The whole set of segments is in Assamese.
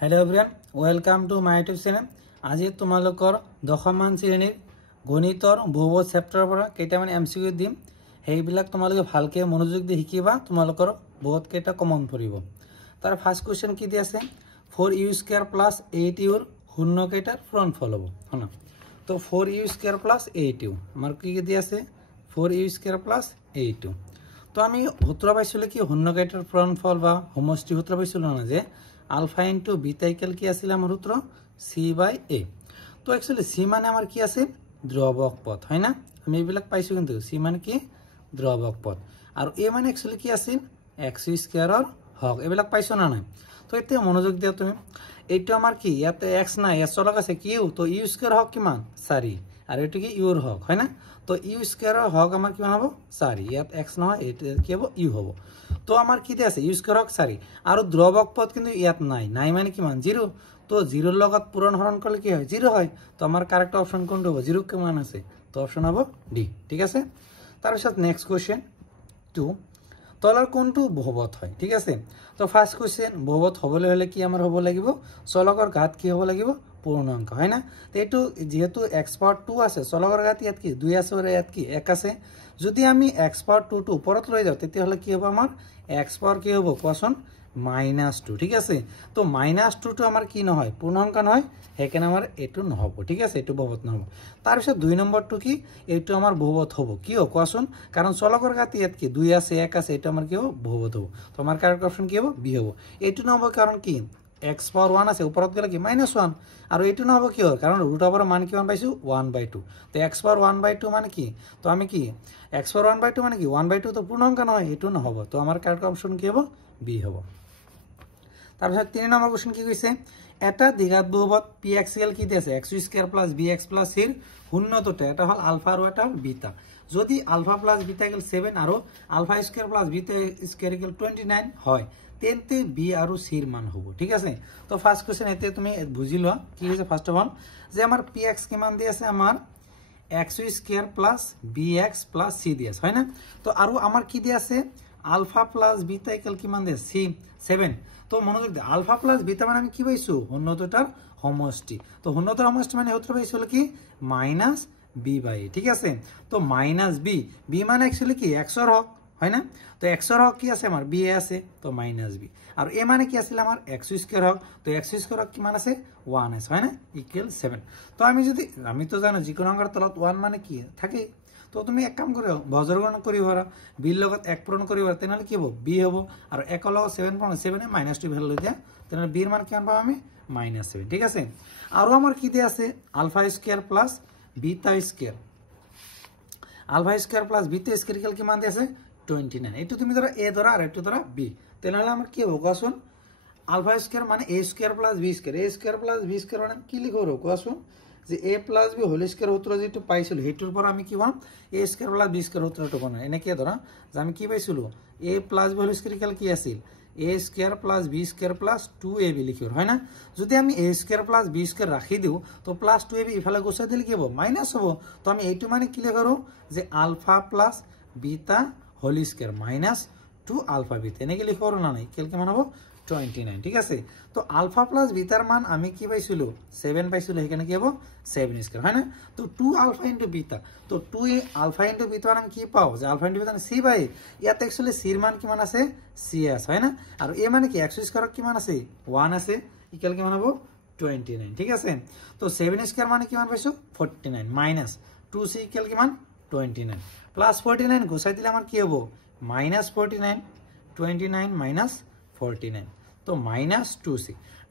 Hello everyone welcome to my YouTube channel. आज तुम्हालोकर दशमान श्रेणीर गणितर बहुपद चैप्टार पर केइटामान एमसीकिউ दिम সেইবিলাক তোমালোকে ভালকে মনোযোগ দি শিকিবা। তোমালোকৰ বহুত কেইটা কমন পৰিব। তাৰ ফাৰ্স্ট কোশ্চেন কি দি আছে 4u² + 8u শূন্য কেইটাৰ ফ্ৰণ্টফল হ'ব হনা। তো 4u² + 8u আমাৰ কি দি আছে 4u² + 8u। তো আমি সূত্ৰ পাইছিলো কি শূন্য কেইটাৰ ফ্ৰণ্টফল বা সমষ্টি সূত্ৰ পাইছিলো না যে আলফা ইনটু বিটা ইকুয়াল কি আছিল আমাৰ সূত্ৰ c/a। তো एक्चुअली c মানে আমাৰ কি আছে ধ্ৰুৱক পথ হয় না। আমি এইবিলাক পাইছো কিন্তু c মানে কি ধ্ৰুৱক পথ আৰু a মানে एक्चुअली কি আছিল x² ৰ হক এইবিলাক পাইছো না নাই। তো এতিয়া মনোযোগ দিয়া তুমি এইটো আমাৰ কি ইয়াতে x নাই s লগ আছে কিউ তো u² হক কিমান 4 আৰু এটো কি u ৰ হক হয় না। তো u² ৰ হক আমাৰ কিমান হ'ব 4 ইয়াত x নহয় এটো কি হ'ব u হ'ব। তো আমাৰ কি আছে u² হক 4 আৰু ধ্ৰুৱক পথ কিন্তু ইয়াত নাই নাই মানে কিমান 0। তো 0 ৰ লগত পূৰণ হৰণ কৰিলে কি হয় 0 হয়। তো আমাৰ কারেক্ট অপশন কোনটো হ'ব 0 কিমান আছে তো অপশন হ'ব ডি ঠিক আছে। তাৰ পিছত নেক্সট কোশ্চেন 2 তলৰ কোনটো বহুপদ হয় ঠিক আছে। তো ফাৰ্স্ট কোশ্চেন বহুপদ হ'বলৈ হলে কি আমাৰ হ'ব লাগিব চলকৰ ঘাত কি হ'ব লাগিব পূৰ্ণাংক হয় না। তো এটো যেহেতু x পাৱাৰ 2 আছে চলকৰ ঘাত ইয়াত কি 2 আছে আৰু ইয়াত কি 1 আছে। যদি আমি x পাৱাৰ 2 টো ওপৰত লৈ যাও তেতিয়া হলে কি হ'ব আমাৰ x পাৱাৰ কি হ'ব কোৱাচোন -2 ঠিক আছে। তো -2 টো আমাৰ কি নহয় পূৰ্ণাংক নহয় হেকেনে আমাৰ এটো নহব ঠিক আছে এটো বহুপদ নহব। তাৰ পিছত 2 নম্বৰটো কি এটো আমাৰ বহুপদ হ'ব কি হ'ব কোৱাচোন কাৰণ চলকৰ ঘাত ইয়াত কি 2 আছে 1 আছে এটো আমাৰ কি হ'ব বহুপদ হ'ব। তো আমাৰ কাৰেক্ট অপশন কি হ'ব বি হ'ব। এটো নহব কাৰণ কি x পাৱাৰ 1 আছে ওপৰত গলে কি -1 আৰু এটো নহব কি হয় কাৰণ ৰুট অফৰ মান কিমান পাইছো 1/2। তো x পাৱাৰ 1/2 মানে কি তো আমি কি x পাৱাৰ 1/2 মানে কি 1/2 তো পূৰ্ণাংক নহয় এটো নহব। তো আমাৰ কাৰেক্ট অপশন কি হ'ব বি হ'ব। তাৰ পিছত 3 নম্বৰ কোশ্চেন কি কৈছে এটা দ্বিঘাত বহুপদ px কি দি আছে x² + bx + c ৰ শূন্যতটা এটা হল আলফা আৰু এটা বিটা। যদি আলফা প্লাস বিটা ইকুয়াল 7 আৰু alpha square plus beta square equal 29 হয় তেন্তে বি আৰু সি ৰ মান হ'ব ঠিক আছে। তো ফাৰ্স্ট কোশ্চেন এতে তুমি বুজি লোৱা কি হৈছে ফাৰ্স্ট অফ অল যে আমাৰ px কিমান দি আছে আমাৰ x² + bx + c দি আছে হয় না। তো আৰু আমাৰ কি দি আছে আলফা প্লাস বিটা ইকুয়াল কিমান দি আছে 7। তো মনোযোগ দি আলফা প্লাস বিটা মানে আমি কি পাইছো শূন্যতটাৰ সমষ্টি। তো শূন্যতটাৰ সমষ্টি মানে সূত্ৰ পাইছো কি -b/a ঠিক আছে। তো -b b মানে एक्चुअली কি x ৰ হক হয় না। তো x ৰ হক কি আছে আমাৰ b আছে তো -b আৰু a মানে কি আছিল আমাৰ x² হক তো x² হক কিমান আছে 1 আছে হয় না ইকুয়াল 7। তো আমি তো জানো যিকোনো অংকৰ তলত 1 মানে কি থাকে। তো তুমি এক কাম কৰিও বজ্ৰগণ কৰিব পাৰা b ৰ লগত 1 পূৰণ কৰিব পাৰা তেনহলে কি হ'ব b হ'ব আৰু 1 ৰ লগত 7 পূৰণ 7 এ -2 ভ্যালু লৈ দিয়া তেনহলে b ৰ মান কিমান পাম আমি -7 ঠিক আছে। আৰু আমাৰ কি দি আছে alpha square plus beta square alpha square plus beta square equal কিমান দি আছে 29। এটো তুমি ধৰা a ধৰা আৰু এটো ধৰা b তেনহলে আমাৰ কি হ'ব কোৱাচোন আলফা স্কয়াৰ মানে a square + b square a square + b square মানে কি লিখো ৰ কোৱাচোন যে a + b হোল স্কয়াৰ সূত্ৰ যেটো পাইছিল হেতুৰ পৰা আমি কি পাম a স্কয়াৰ + b স্কয়াৰ সূত্ৰটো বনাই এনেকে ধৰা যে আমি কি পাইছিলো a + b whole square equal কি আছিল a square + b square + 2ab লিখিৰ হয় না। যদি আমি a স্কয়াৰ + b স্কয়াৰ ৰাখি দিও তো +2ab ইফালে গুচাই দিলে কি হ'ব মাইনাস হ'ব। তো আমি এইটো মানে কি লিখো যে alpha + beta whole square -2 alpha beta এনেকে লিখো না নাই কেল কিমান হ'ব 29 ঠিক আছে। তো আলফা প্লাস বিটাৰ মান আমি কি পাইছিলো 7 পাইছিলো হেকানে কি হ'ব 7 স্কয়ার হয় না। তো 2 আলফা ইনটু বিটা তো 2 আলফা ইনটু বিটা আমি কি পাও যে আলফা ইনটু বিটা c/a ইয়াত एक्चुअली c ৰ মান কিমান আছে c আছে হয় না আৰু a মানে কি x² কিমান আছে 1 আছে ইকুয়াল কিমান হ'ব 29 ঠিক আছে। তো 7 স্কয়ার মানে কিমান পাইছো 49 মাইনাস 2c ইকুয়াল কিমান 29 প্লাস 49 গুচাই দিলে আমাৰ কি হ'ব -49 29 মাইনাস 49 তো -2c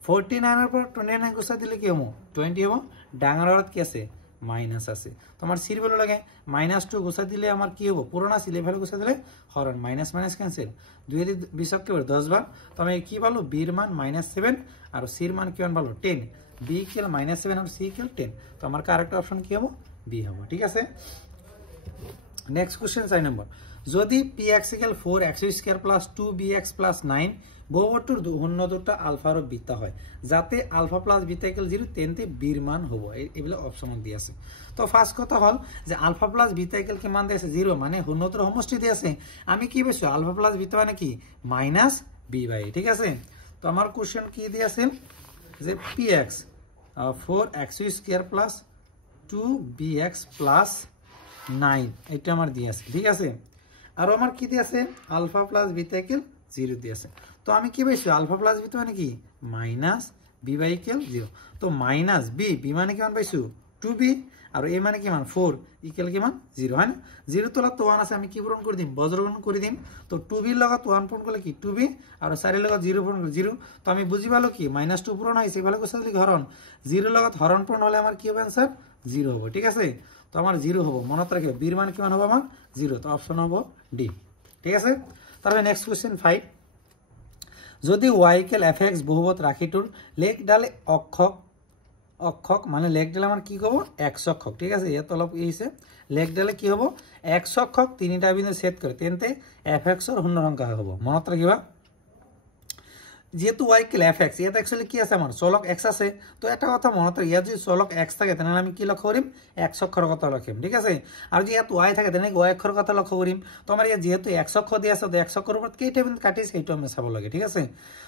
49 ৰ পৰা 29 গুচাই দিলে কি হ'ব 20 হ'ব ডাঙৰ হাতত কি আছে মাইনাস আছে। তো আমাৰ c ৰ ভ্যালু লাগে -2 গুচাই দিলে আমাৰ কি হ'ব পুৰণা c ৰ ভ্যালু গুচাই দিলে হৰণ মাইনাস মাইনাস ক্যান্সেল 2 দি 20 কে 10 বাৰ। তো আমি কি পালো b ৰ মান -7 আৰু c ৰ মান কিমান পালো 10 b ইকুয়াল -7 আৰু c ইকুয়াল 10। তো আমাৰ কারেক্ট অপশন কি হ'ব b হ'ব ঠিক আছে। নেক্সট কোশ্চেন 4 নম্বৰ যদি px = 4x² + 2bx + 9 বহুপদটোৰ শূন্যতটা আলফা আৰু বিটা হয় যাতে আলফা প্লাস বিটা ইকুয়াল 0 তেন্তে b ৰ মান হ'ব এইবিলাক অপশন দি আছে। তো ফার্স্ট কথা হল যে আলফা প্লাস বিটা ইকুয়াল কিমান দি আছে 0 মানে শূন্যতর সমষ্টি দি আছে আমি কি পাইছো আলফা প্লাস বিটা মানে কি -b/a ঠিক আছে। তো আমার কোশ্চেন কি দি আছে যে px 4x square plus 2bx plus 9 এটা আমার দিয়ে আছে ঠিক আছে আর আমার কি দিয়ে আছে আলফা প্লাস বিটা ইকুয়াল 0 দিয়ে আছে তো আমি কি পাইছি আলফা প্লাস বিটা মানে কি মাইনাস b বাই ইকুয়াল 0 তো মাইনাস b মানে কি মান পাইছো 2b আর a মানে কি মান 4 ইকুয়াল কি মান 0 হয় না 0 তো তো 1 আছে আমি কি পূরণ করে দিম বজ্রগুণ করে দিম তো 2b এর লগত 1 পূরণ করলে কি 2b আর 4 এর লগত 0 পূরণ করলে 0 তো আমি বুঝি ভালো কি -2 পূরণ হইছে ভালো করে দিলি হরণ 0 এর লগত হরণ পূরণ হলে আমার কি হবে आंसर 0 হবে ঠিক আছে তো আমার 0 হবে মনে রাখবে b এর মান কি মান হবে আমার 0 তো অপশন হবে ডি ঠিক আছে তারপরে নেক্সট কোশ্চেন 5 যদি y ইকুয়াল fx বহুপদ ৰাশিটোৰ লেখ ডালে অক্ষক মানে লেখ ডালে আমার কি হব x অক্ষক ঠিক আছে এত অলপ এইছে লেখ ডালে কি হব x অক্ষক তিনটা বিন্দু ছেদ করে তেন্তে fx এর পূর্ণ সংখ্যা হব মনত রাখিবা যেহেতু y ইকুয়াল fx এটা एक्चुअली কি আছে আমার চলক x আছে তো এটা কথা মনত রাখিয়া যদি চলক x থাকে তাহলে আমি কি লক্ষ্য করিম x অক্ষর কথা লক্ষ্য ঠিক আছে আর যদি এত y থাকে তাহলে y অক্ষর কথা লক্ষ্য করিম তো আমার যেহেতু x অক্ষ দিয়ে আছে তো x অক্ষর উপর কেইটা বিন্দু কাটিছে এইটো আমি চাব লাগে ঠিক আছে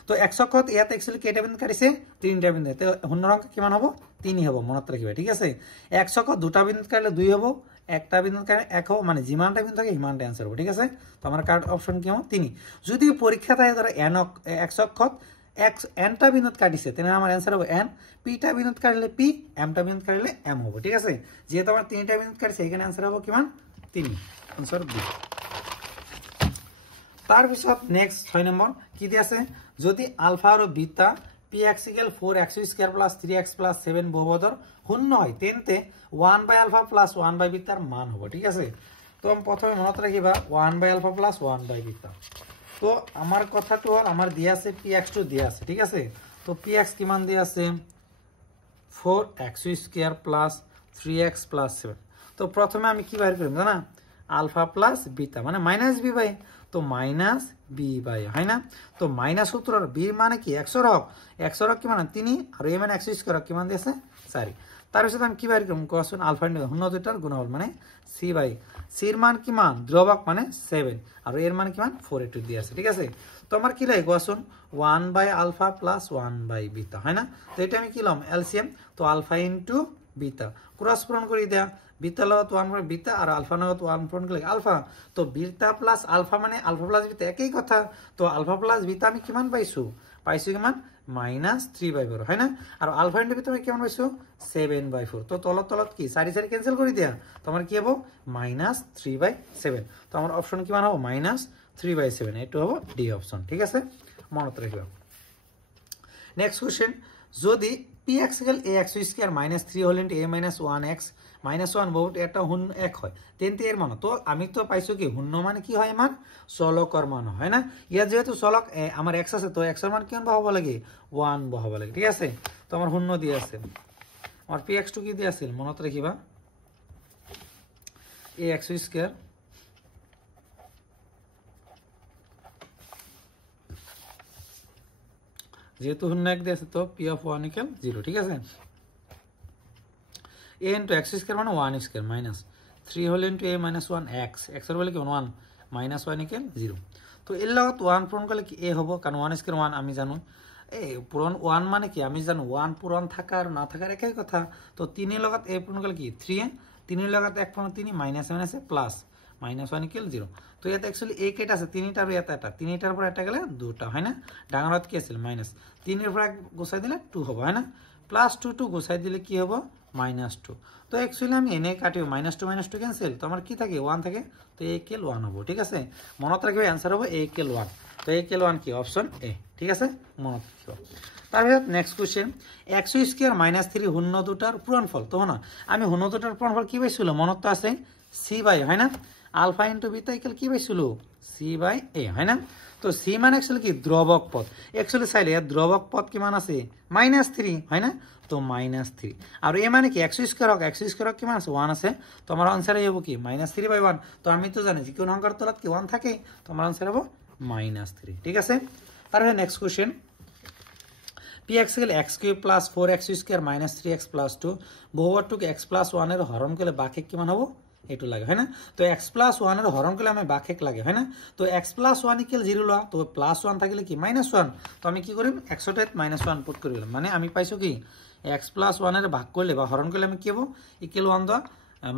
তো x অক্ষত ইয়াত एक्चुअली কেইটা বিন্দু কাটিছে তিনটা বিন্দু তো পূর্ণ সংখ্যা কিমান হবে 3 হবে মনত রাখিবা ঠিক আছে x অক্ষ দুটা বিন্দু কাটলে 2 হবে একটা বিন্দু কাটলে 1 হবে মানে জিমানটা বিন্দু থাকে হিমানটা आंसर হবে ঠিক আছে তো আমার কার্ড অপশন কি হবে 3 যদি পরীক্ষা থাকে ধরো x অক্ষত x n টা বিন্দু কাটিছে তাহলে আমার आंसर হবে n p টা বিন্দু কাটলে p m টা বিন্দু কাটলে m হবে ঠিক আছে যেহেতু আমার তিনটা বিন্দু কাটছে এখানে आंसर হবে কিমান 3 आंसर বি তার পিছত নেক্সট 6 নম্বর কি দি আছে যদি আলফা আর beta px equal 4x square plus 3x plus 7 বহুপদৰ শূন্য হয় তেন্তে 1 বাই আলফা প্লাস 1 বাই বিটাৰ মান হ'ব ঠিক আছে তো আমি প্রথমে মনত রাখিবা 1 by alpha plus 1 by beta তো আমার কথাটো হল আমার দিয়া আছে px2 দিয়া আছে ঠিক আছে তো px কি মান দিয়া আছে 4x square plus 3x plus 7 তো প্রথমে আমি কি বাইর করিম জানা আলফা প্লাস বিটা মানে মাইনাস b বাই তো মাইনাস b বাই হয় না তো মাইনাস সূত্র আর b মানে কি x এর হক কি মানে 3 আর a মানে x স্কয়ার কি মান দিয়েছে 4 তার পিছত আমি কি বাইর করব কোশ্চেন আলফা এর শূন্য দুটার গুণফল মানে c বাই c এর মান কি মান ধ্রুবক মানে 7 আর এর মান কি মান 4 একটু দিয়ে আছে ঠিক আছে তো আমার কি লাগে question 1 by alpha plus 1 by beta হয় না তো এটা আমি কি লম এলসিএম তো আলফা ইনটু বিটা ক্রস পূরণ করে দেয়া বিটা লগত 1 বাই বিটা আর আলফা লগত 1 পূরণ করলে আলফা তো বিটা প্লাস আলফা মানে আলফা প্লাস বিটা একই কথা তো আলফা প্লাস বিটা আমি কি মান পাইছো কি মান -3/4 হয় না আর আলফা ইনটু বিটা আমি কি মান পাইছো 7/4 তো তলত কি সারি ক্যান্সেল করে দেয়া তোমার কি হবে -3/7 তো আমার অপশন কি মান হবে -3/7 এটা হবে ডি অপশন ঠিক আছে মনে রাখবা নেক্সট কোশ্চেন যদি px equal ax square -3 whole into a - 1x -1 বহুত এটা হুন 1 হয় তেনতে এর মান তো আমি তো পাইছো কি হুন মানে কি হয় মান চলকৰ মান হয় না ইয়া যেহেতু চলক আমার x আছে তো x এর মান কিমান বহাব লাগে 1 বহাব লাগে ঠিক আছে তো আমার হুন দি আছে আমার px2 কি দি আছে মনত রাখিবা ax স্কয়ার যেহেতু শূন্য এক দিয়ে আছে তো p of 1 equal 0 ঠিক আছে a into x স্কয়ার মানে 1 square minus 3 whole into a minus 1 x x এর বলে কি 1 minus 1 equal 0 তো এর লগত 1 পূরণ করলে কি a হবে কারণ 1 স্কয়ার 1 আমি জানো এই পূরণ 1 মানে কি আমি জানো 1 পূরণ থাকা আর না থাকার একই কথা তো 3 এর লগত a পূরণ করলে কি 3 3 এর লগত 1 পূরণ 3 মাইনাস মাইনাস প্লাস -1 equal 0 তো এটা एक्चुअली a কেটা আছে 3টার এটা 3টার পর এটা গেলে দুটা হয় না ডাঙর হাত কি আছে মাইনাস 3 এর পর গোছাই দিলে 2 হবে হয় না প্লাস 2 গোছাই দিলে কি হবে -2 তো एक्चुअली আমি এনে কাটিও -2 ক্যান্সেল তো আমার কি থাকে 1 থাকে তো a equal 1 হবে ঠিক আছে মনত রাখবে आंसर হবে a equal 1 তো a equal 1 কি অপশন a ঠিক আছে মনত রাখো তারপর নেক্সট কোশ্চেন x স্কয়ার -3 শূন্য দুটার পূরণফল তো না আমি শূন্য দুটার পূরণফল কি পাইছিল মনত তো আছে c বাই হয় না আলফা ইনটু বিটা ইকুয়াল কি পাইছিল c বাই a হয় না তো c মানে एक्चुअली কি ধ্রুবক পদ एक्चुअली চাইলে এর ধ্রুবক পদ কি মান আছে -3 হয় না তো -3 আর a মানে কি x স্কয়ার কি মান আছে 1 আছে তো আমার आंसर হবে কি -3/1 তো আমি তো জানি যে কোন অঙ্কের তলত কি 1 থাকে তো আমার आंसर হবে -3 ঠিক আছে তারপরে next question px equal x³ plus 4x square -3x plus 2 বহুপদটুকু x plus 1 এর হরণ করলে বাকি কি মান হবে এইটো লাগে হয় না তো x প্লাস 1 এর হরণ করলে আমি বাকেক লাগে হয় না তো x প্লাস 1 ইকুয়াল 0 লওয়া তো প্লাস 1 থাকলে কি মাইনাস 1 তো আমি কি করিম x টাইত মাইনাস 1 পুট করে দিলাম মানে আমি পাইছো কি x প্লাস 1 এর ভাগ করলে বা হরণ করলে আমি কি হবো ইকুয়াল 1 দাও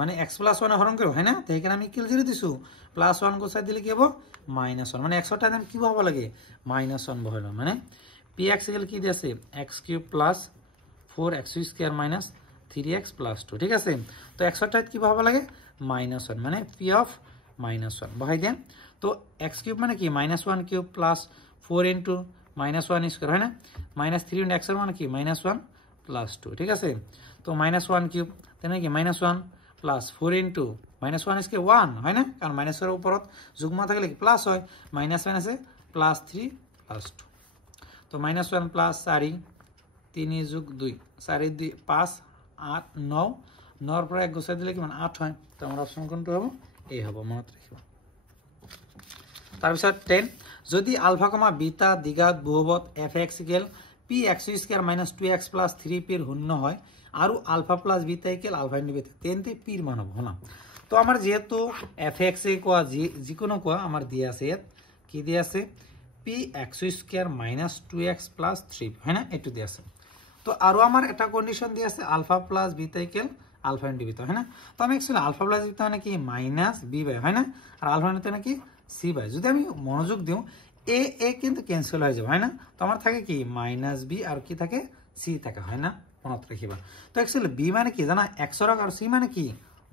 মানে x প্লাস 1 এর হরণ করব হয় না তো এখানে আমি ইকুয়াল 0 দিছু প্লাস 1 গোসাই দিলে কি হবো মাইনাস 1 মানে x টাইত আমি কি বহাবো লাগে মাইনাস 1 বহাইলাম মানে px ইকুয়াল কি দিয়েছে x³ plus 4x square minus 3x plus 2 ঠিক আছে তো x টাইত কি বহাবো লাগে মাইনাস 1 মানে p অফ মাইনাস 1 বহাই দেন তো x³ মানে কি minus 1 cube plus 4 into minus 1 square হয় না মাইনাস 3 ইনটু x এর মানে কি মাইনাস 1 প্লাস 2 ঠিক আছে তো মাইনাস 1 কিউব তাহলে কি minus 1 plus 4 into minus 1 square 1 হয় না কারণ মাইনাসের উপরত যুগ্ম থাকলে কি প্লাস হয় মাইনাস মাইনাসে প্লাস 3 প্লাস 2 তো মাইনাস 1 প্লাস 4 3 যোগ 2 4 2 5 8 9 9 পর এক গোছাই দিলে কি মানে 8 হয় তো আমরা অপশন কোনটা হবে এই হবে মনে রাখিবা তাৰপিছত 10 যদি আলফা কমা বিটা দ্বিঘাত বহুপদ fx equal px square minus 2x plus 3p এর শূন্য হয় আর alpha plus beta equal alpha into beta তেন্তে p এর মান হবে না তো আমার যেহেতু fx এ কোয়া যিকোনো কোয়া আমার দিয়া আছে কি দিয়া আছে px square minus 2x plus 3p হয় না এটু দিয়া আছে তো আরো আমার এটা কন্ডিশন দিয়া আছে alpha plus beta equal alpha into beta হয় না তো আমি एक्चुअली আলফা প্লাস বিটা মানে কি মাইনাস b বাই হয় না আর আলফা ইনটু মানে কি c বাই যদি আমি মনোযোগ দিও a কিন্তু ক্যান্সেল হয়ে যাবে হয় না তো আমার থাকে কি মাইনাস b আর কি থাকে c থাকে হয় না মনত রাখিবা তো एक्चुअली b মানে কি জানা অক্ষরক আর c মানে কি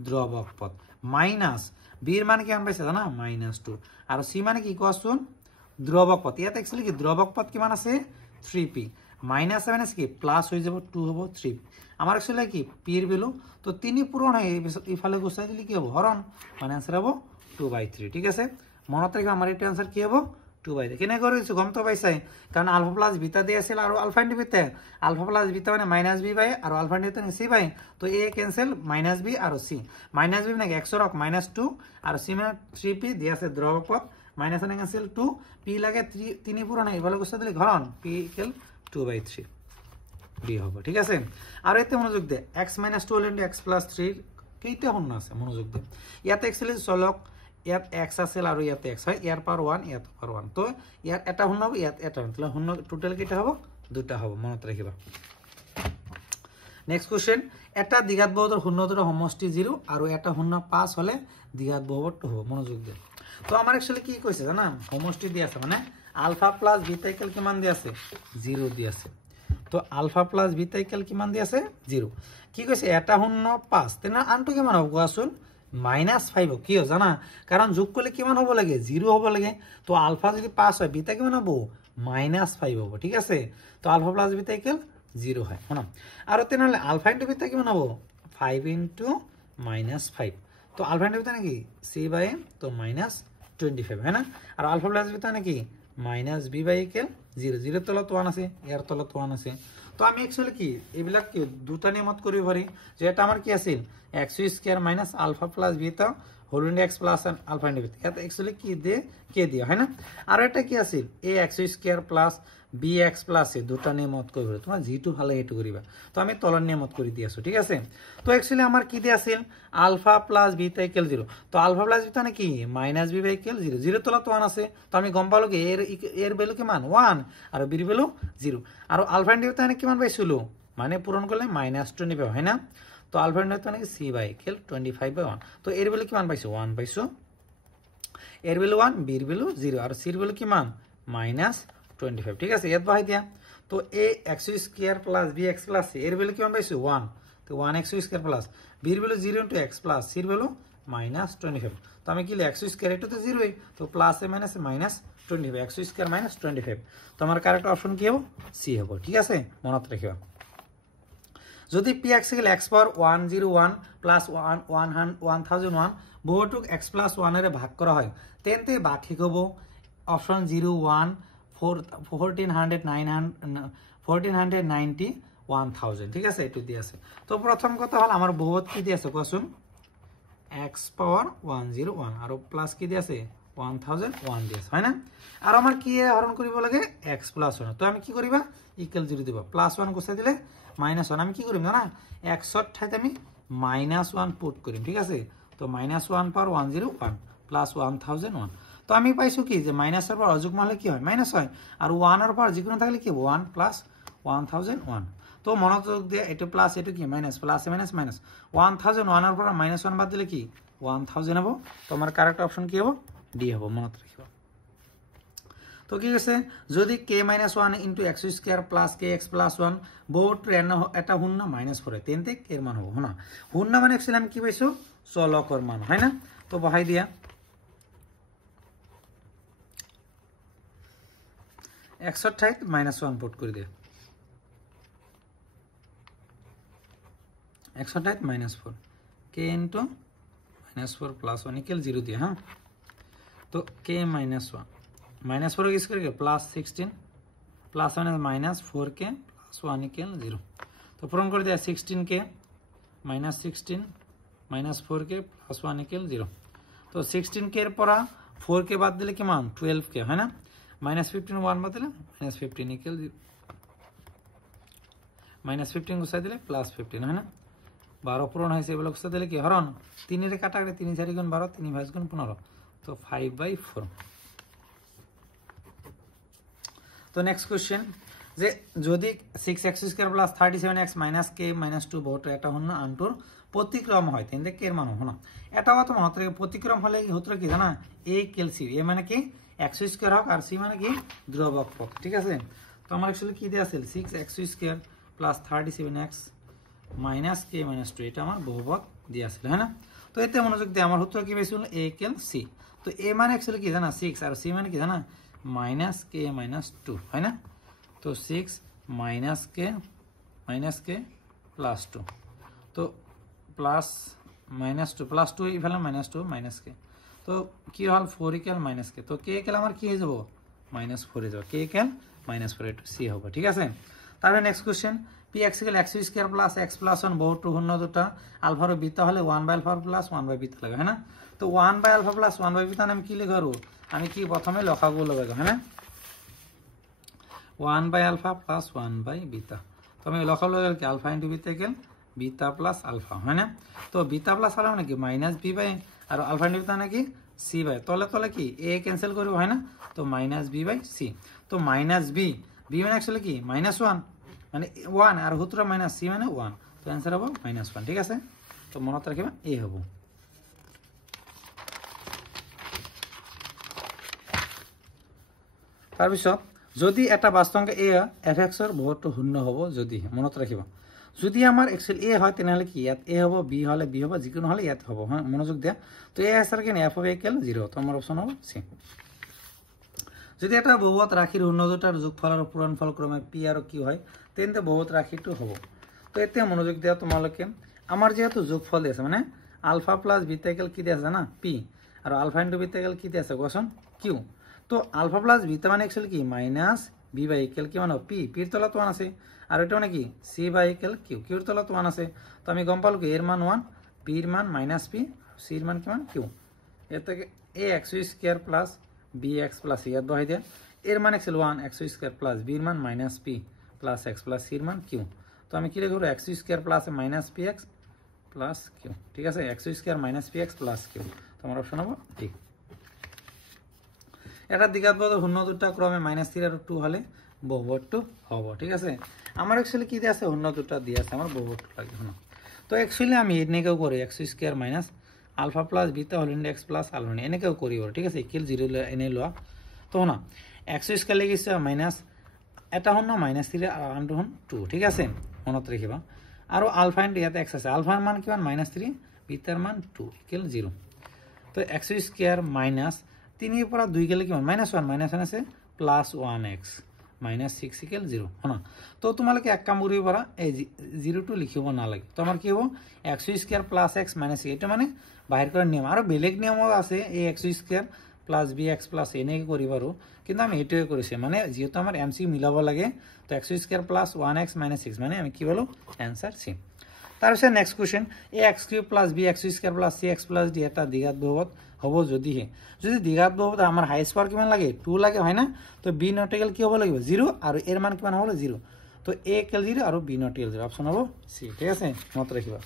ধ্রুবক পদ মাইনাস b এর মানে কি আমরা পাইছি জানা -2 আর c মানে কি কোয়াছুন ধ্রুবক পদ ইয়াতে एक्चुअली কি ধ্রুবক পদ কি মান আছে 3p মাইনাস মাইনাস কি প্লাস হয়ে যাব 2 হবে 3 আমার एक्चुअली কি p এর ভ্যালু তো 3 পূরণ হয় ইফালে গোছাই দিলে কি হবে হরণ মানে आंसर হবে 2/3 ঠিক আছে মনত রাখবা আমার এটা आंसर কি হবে 2/3 কেনে করেছো গম তো পাইছাই কারণ আলফা প্লাস বিটা দিয়ে আছিল আর alpha into beta alpha plus beta মানে মাইনাস b বাই আর আলফা ইনটু c বাই তো a ক্যান্সেল মাইনাস b আর c মাইনাস b মানে x রক -2 আর c মানে 3p দিয়ে আছে ধ্রুবক পদ মাইনাস এ ক্যান্সেল 2 p লাগে 3 পূরণ হয় ইফালে গোছাই দিলে হরণ p ইকুয়াল 2/3 b হবে ঠিক আছে আর এতে মনোযোগ দে x - 12 * x + 3 কেইটা শূন্য আছে মনোযোগ দে ইয়াতে एक्चुअली চলক ইয়াত x আছে আর ইয়াতে x হয় ইয়ার পাওয়ার 1 ইয়াত পাওয়ার 1 তো ইয়াত এটা শূন্য হবে ইয়াত এটা তাহলে শূন্য টোটাল কেইটা হবে দুটা হবে মনত রাখিবা নেক্সট কোশ্চেন এটা দ্বিঘাত বহুপদৰ শূন্যতৰ সমষ্টি 0 আর এটা শূন্য 5 হলে দ্বিঘাত বহুপদটো হবে মনোযোগ দে তো আমার एक्चुअली কি কইছে জানা সমষ্টি দি আছে মানে আলফা প্লাস বিটা ইকুয়াল কি মান দি আছে 0 দি আছে তো আলফা প্লাস বিটা ইকুয়াল কি মান দি আছে 0 কি কইছে এটা শূন্য 5 তেনা আনটো কি মান হবে কোৱাচোন -5 কি হয় জানা কারণ যোগ করলে কি মান হবে লাগে 0 হবে লাগে তো আলফা যদি 5 হয় বিটা কি মান হবে -5 হবে ঠিক আছে তো আলফা প্লাস বিটা ইকুয়াল 0 হয় না আর তেনালে আলফা ইনটু বিটা কি মান হবে 5 ইনটু -5 তো আলফা ইনটু বিটা নাকি c বাই তো -25 হয় না আর আলফা প্লাস বিটা নাকি -b বাই ইকুয়াল 0 0 তলত 1 আছে এর তলত 1 আছে তো আমি एक्चुअली কি এবিলাক কি দুটা নিয়মত কৰিব পাৰি যে এটা আমাৰ কি আছিল x square minus alpha plus beta whole into x plus alpha into beta এটা एक्चुअली কি দে কে দিয়া হয় না আর এটা কি আছিল ax square plus bx plus এ দুটা নিয়মত কৰিব তোমৰা যেটো ভালে হেতু কৰিবা তো আমি তলৰ নিয়মত কৰি দি আছো ঠিক আছে তো एक्चुअली আমাৰ কি দি আছিল আলফা প্লাস বিটা ইকুয়াল 0 তো আলফা প্লাস বিটা নাকি -b বাই ইকুয়াল 0 0 তলত 1 আছে তো আমি গম পালো কি এর ভ্যালু কি মান 1 আর b এর ভ্যালু 0 আর আলফা ইনটু বিটা কি মান পাইছিল মানে পূরণ করলে -25 হয় না তো আলফা ইনটু বিটা নাকি c বাই ইকুয়াল 25/1 তো এর ভ্যালু কি মান পাইছো 1 পাইছো এর ভ্যালু 1 b এর ভ্যালু 0 আর c এর ভ্যালু কি মান -25 ঠিক আছে এত বাই দিয়া তো ax square plus bx plus c এর ভ্যালু কি মান পাইছো 1 তো 1x স্কয়ার প্লাস b এর value 0 into x plus c এর ভ্যালু -25 তো আমি কি লিখি x স্কয়ার এটা তো 0 তো প্লাস এ মাইনাসে -25 x স্কয়ার -25 তো আমার কারেক্ট অপশন কি হবে c হবে ঠিক আছে মনত রাখিবা যদি px ইকুয়াল x পাওয়ার 101 প্লাস 1001 বহুটুক x প্লাস 1 এর ভাগ করা হয় তেন্তে বাকি হবে অপশন 01 1490 1000 ঠিক আছে এটু দি আছে তো প্রথম কথা হল আমার বহুপদ কি দি আছে কোয়াছুন x পাওয়ার 101 আর প্লাস কি দি আছে 1001 দি আছে হয় না আর আমার কি হরণ করিব লাগে x প্লাস 1 তো আমি কি করিবা ইকুয়াল 0 দিব প্লাস 1 কোসাই দিলে -1 আমি কি করিম জানা x এর ঠাইতে আমি -1 পুট করিম ঠিক আছে তো -1 পাওয়ার 101 প্লাস 1001 তো আমি পাইছো কি যে মাইনাসের পর অযুগ্ম হলে কি হয় মাইনাস হয় আর 1 এর পর যেকোনো থাকলে কি 1 প্লাস 1001 তো মনোযোগ দিয়ে এটা প্লাস এটা কি মাইনাস প্লাস মাইনাস মাইনাস 1001 এর পর -1 বাদ দিলে কি 1000 হবে তোমার কারেক্ট অপশন কি হবে ডি হবে মনে রাখবা তো কি আছে যদি k - 1 * x² + kx + 1 বহুত এটা শূন্য -4 হয় তেনতে k এর মান হবে না শূন্য মানে एक्चुअली আমি কি পাইছো চলকৰ মান হয় না তো বহাই দিয়া 61 -1 পুট করে দিয়া 61 -4 k * -4 + 1 = 0 দিয়া হ্যাঁ তো k - 1 -4 किस करके +16 +1 - -4k + 1 = 0 तो पूर्ण कर दिया 16k -16 -4k + 1 = 0 तो 16k এর পর 4k বাদ দিলে কি মান 12k है ना -15 1 বাদ দিলে -15 = 0 -15 গুছাই দিলে +15 है ना 12 পূরণ হইছে এগুলো গুছাই দিলে কি হরণ 3 এর কাটা গেলে 3 4 গুণ 12 3 5 গুণ 15 तो 5/4 तो नेक्स्ट क्वेश्चन যে যদি 6x² + 37x - k - 2 বহুত এটা হন্য আনটোর প্রতিক্রম হয় তেনতে k এর মান হবে না এটাও তো মাত্র প্রতিক্রম হলে কি সূত্র কি জানা a = c a মানে কি x² হোক আর c মানে কি ধ্রুবক পদ ঠিক আছে তো আমার एक्चुअली কি দেয়া আছে 6x² + 37x - k - 2 এটা আমার বহুপদ দেয়া আছে है ना তো এতে মনোযোগ দিয়ে আমার সূত্র কি পাইছিল a = c তো a মানে एक्चुअली কি জানা 6 আর c মানে কি জানা -k - 2 है ना तो 6 - k + 2 तो प्लस -2 + 2 ইফালে -2 - k तो কি হল 4 = -k তো k কে আমার কি হয়ে যাব -4 হয়ে যাব k কে -4 একটু c হবে ঠিক আছে তাহলে next question px = x² + x + 1 বহুত শূন্য দুটা আলফা আর বিটা হলে 1/α + 1/β লাগে है ना তো 1/α + 1/β আমি কি লিখব আমি কি প্রথমে লসাগু লগাবো है ना 1/α + 1/β তো আমি লসাগু লাগালে কি alpha * beta = beta plus alpha है ना तो बीटा प्लस अल्फा মানে কি -b/ আর আলফা * বিটা নাকি c/ তলে তলে কি a ক্যান্সেল করব হয় না তো -b/c তো -b মানে एक्चुअली কি -1 মানে 1 আর সূত্র -c মানে 1 তো आंसर হবে -1 ঠিক আছে তো মনত রাখিবা a হবে তার পিছত যদি এটা বাস্তবাংক a fx এর বহুত শূন্য হবে যদি মনত রাখিবা যদি আমার एक्चुअली a হয় তাহলে কি ইয়াত a হবে b হলে b হবে যে কোনো হলে ইয়াত হবে হ্যাঁ মনোযোগ দেয়া তো a আনসার কি f of a = 0 তো আমার অপশন হবে c যদি এটা বহুপদ রাশির অন্য দুটার যোগফল আর পূরণফল ক্রমে p আর q হয় তেনতে বহুপদ রাশিটো হবে তো এতে মনোযোগ দেয়া তোমালকে আমার যেহেতু যোগফল আছে মানে আলফা প্লাস বিটা = কি দেয়া আছে না p আর আলফা * বিটা = কি দেয়া আছে কোশ্চেন q তো আলফা প্লাস বিটা মানে एक्चुअली কি -b/a = কি মানে p p এর তলা তো 1 আছে আর এটা মানে কি c/a = q q এর তলা তো 1 আছে তো আমি গম পালো কি এর মান 1 p এর মান -p c এর মান কি মান q এর থেকে ax² + bx + c এর বহাই দেয়া এর মান एक्चुअली 1 x² + b এর মান -p + x + c এর মান q তো আমি কি লিখব x² + -px + q ঠিক আছে x² - px + q তো আমার অপশন হবে ঠিক এটা দ্বিঘাত শূন্য দুটা ক্রমে -3 আর 2 হলে বহুপদটো হবে ঠিক আছে আমার एक्चुअली কি দেয়া আছে শূন্য দুটা দিয়া আছে আমার বহুপদটো লাগে না তো एक्चुअली আমি এনেকেও করি x² - আলফা + বিটা হল x + আলফা এনেকেও করি ঠিক আছে = 0 এনে লওয়া তো না x² লাগিছে মাইনাস এটা হন না -3 আর আনটো হন 2 ঠিক আছে মনত রাখিবা আর আলফা * ইয়াতে x আছে আলফার মান কি মান -3 বিটার মান 2 = 0 তো x² - 3 এর পর 2 গেলে কি মান -1 আছে +1x -6 = 0 হনা তো তোমালকে এক কাম করিব পারা এই 0 2 লিখিব না লাগে তো আমার কি হবে x² + x - এটা মানে বাহির করার নিয়ম আর বেলেগ নিয়ম আছে এই x² + bx + এনে করি পারো কিন্তু আমি এটাই করেছি মানে যেহেতু আমার এমসিকিউ মিলাব লাগে তো x² + 1x - 6 মানে আমি কি বলো आंसर c তারপর next question ax³ + bx² + cx + d এটা দ্বিঘাত বহুপদ হবে যদি দ্বিঘাত বহুপদ আমার হাইয়েস্ট পাওয়ার কিমান লাগে 2 লাগে হয় না তো b not equal কি হবে লাগবে 0 আর এর মান কিমান হবে 0 তো a = 0 আর b not equal 0 অপশন হবে c ঠিক আছে মত রাখিবা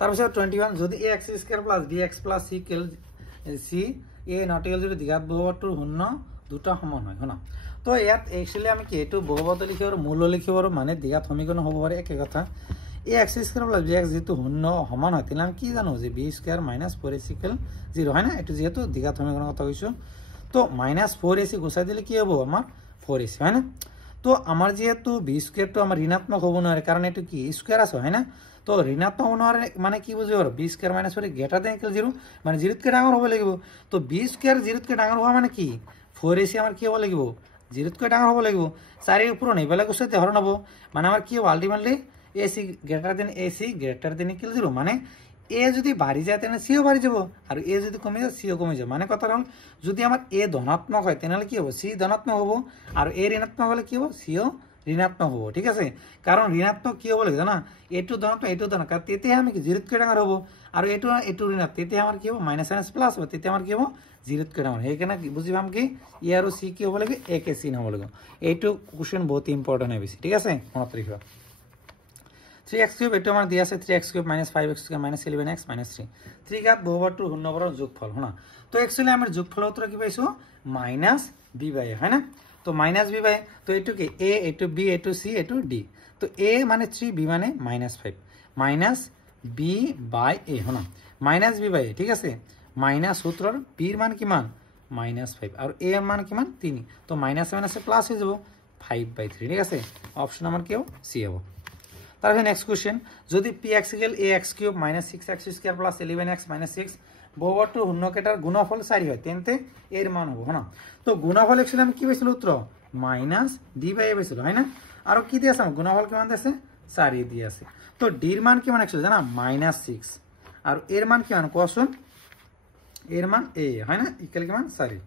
তাৰপিছত 21 যদি ax square plus bx plus c কেল c a নট ইকুয়াল যদি দ্বিঘাত বহুপদটোৰ শূন্য দুটা সমান হয় হনা তো ইয়াত একচুয়ালি আমি কি এটো বহুপদ লিখিব আৰু মূল লিখিব আৰু মানে দ্বিঘাত সমীকৰণ হ'ব পাৰে একে কথা ax স্কয়াৰ প্লাস bx যেটো শূন্য সমান হয় তেনে আমি কি জানো যে b square minus 4ac equal 0 হয় না এটো যেহেতু দ্বিঘাত সমীকৰণৰ কথা কৈছো তো মাইনাস 4ac গুছাই দিলে কি হ'ব আমাৰ 4ac হয় না তো আমাৰ যেহেতু b স্কয়াৰ তো আমাৰ ঋণাত্মক হ'ব নোৱাৰে কাৰণ এটো কি স্কয়াৰ আছে হয় না তো ঋণাত্মক হ'ব নোৱাৰে মানে কি বুজিব আৰু b square minus 4 greater than equal 0 মানে 0 তকৈ ডাঙৰ হ'ব লাগিব তো b স্কয়াৰ 0 তকৈ ডাঙৰ হোৱা মানে কি 4ac আমাৰ কি হ'ব লাগিব 0 তকৈ ডাঙৰ হ'ব লাগিব 4 এৰ উপৰ নেবেলা গুছাইতে হৰণ হ'ব মানে আমাৰ কি হ'ব ultimately ac greater than equal 0 মানে a যদি বাঢ়ি যায় তেনে c ও বাঢ়ি যাব আৰু a যদি কমি যায় c ও কমি যাব মানে কথা হল যদি আমাৰ a ধনাত্মক হয় তেনলে কি হ'ব c ধনাত্মক হ'ব আৰু a ঋণাত্মক হলে কি হ'ব c ও ঋণাত্মক হ'ব ঠিক আছে কাৰণ ঋণাত্মক কি হ'ব লাগে জানা এটো ধনাত্মক এটো ধনাত্মক তেতে আমি কি 0 তকৈ ডাঙৰ হ'ব আৰু এটো ঋণাত্মক তেতে আমাৰ কি হ'ব মাইনাস মাইনাস প্লাস হ'ব তেতে আমাৰ কি হ'ব 0 তকৈ ডাঙৰ সেইকাৰণে বুজি পাম কি ই আৰু c কি হ'ব লাগে একে চিন হ'ব লাগে এইটো কোশ্চেন বহুত ইম্পৰ্টেন্ট হয় বেছি ঠিক আছে মনত ৰাখিবা 3x কিউব এটো আমাৰ দিয়া আছে 3x cube - 5x cube - 11x - 3 3 ঘাত বহুপদটোৰ শূন্যবৰৰ যোগফল হনা তো একচুয়ালি আমাৰ যোগফল উত্তৰ কি পাইছো -b বাই হয় না তো -b বাই তো এটো কি a এটো b এটো c এটো d তো a মানে 3 b মানে -5 -b by a হনা -b by a ঠিক আছে মাইনাস সূত্ৰৰ b এৰ মান কিমান -5 আৰু a এর মান কিমান 3 তো মাইনাস মাইনাসে প্লাস হৈ যাব 5/3 ঠিক আছে অপশন আমাৰ কি হ'ব c হ'ব তারপরে নেক্সট কোশ্চেন যদি px equal ax cube - 6x square plus 11x - 6 বহুপদটোৰ শূন্যকেটাৰ গুণফল 4 হয় তেন্তে এর মান হ'ব হনা তো গুণফল একচুয়ালি আমি কি পাইছিল উত্তৰ -d বাই a পাইছিল হয় না আৰু কি দিয়া আছে গুণফল কিমান আছে 4 দিয়া আছে তো d এর মান কিমান একচুয়ালি জানা -6 আৰু এৰ মান কিমান কোৱাচোন এর মান a হয় না ইকুয়াল কিমান 4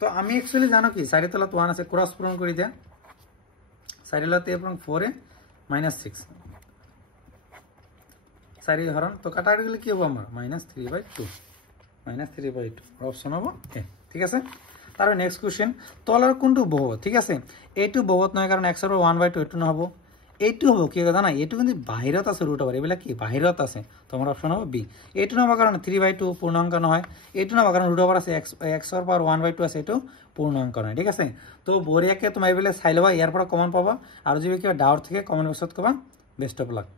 তো আমি একচুয়ালি জানো কি 4 তলত 1 আছে ক্রস পূরণ কৰি দিয়া 4 তলত a পূরণ 4 এ -6 4 হরণ তো কাটাকাটি গেলে কি হবে আমার -3/2 অপশন হবে এ ঠিক আছে তারপর নেক্সট কোশ্চেন তলার কোনটো বহুপদ ঠিক আছে এইটো বহুপদ নহয় কারণ x এর 1/2 এটো নহব এইটো হ'ব কি জানা এইটো কিন্তু বাহিৰত আছে ৰুট ওভাৰ এইবিলাক কি বাহিৰত আছে তোমাৰ অপশন হ'ব বি এইটো নহব কাৰণ 3/2 পূৰ্ণাংক নহয় এইটো নহব কাৰণ ৰুট ওভাৰ আছে x এৰ পাওয়াৰ 1/2 আছে এইটো পূৰ্ণাংক নহয় ঠিক আছে তো বঢ়িয়াকে তুমি এইবিলাক চাই লবা ইয়াৰ পৰা কমন পাবা আৰু যদি কিবা ডাউট থাকে কমেন্ট বক্সত কবা বেষ্ট অফ লাক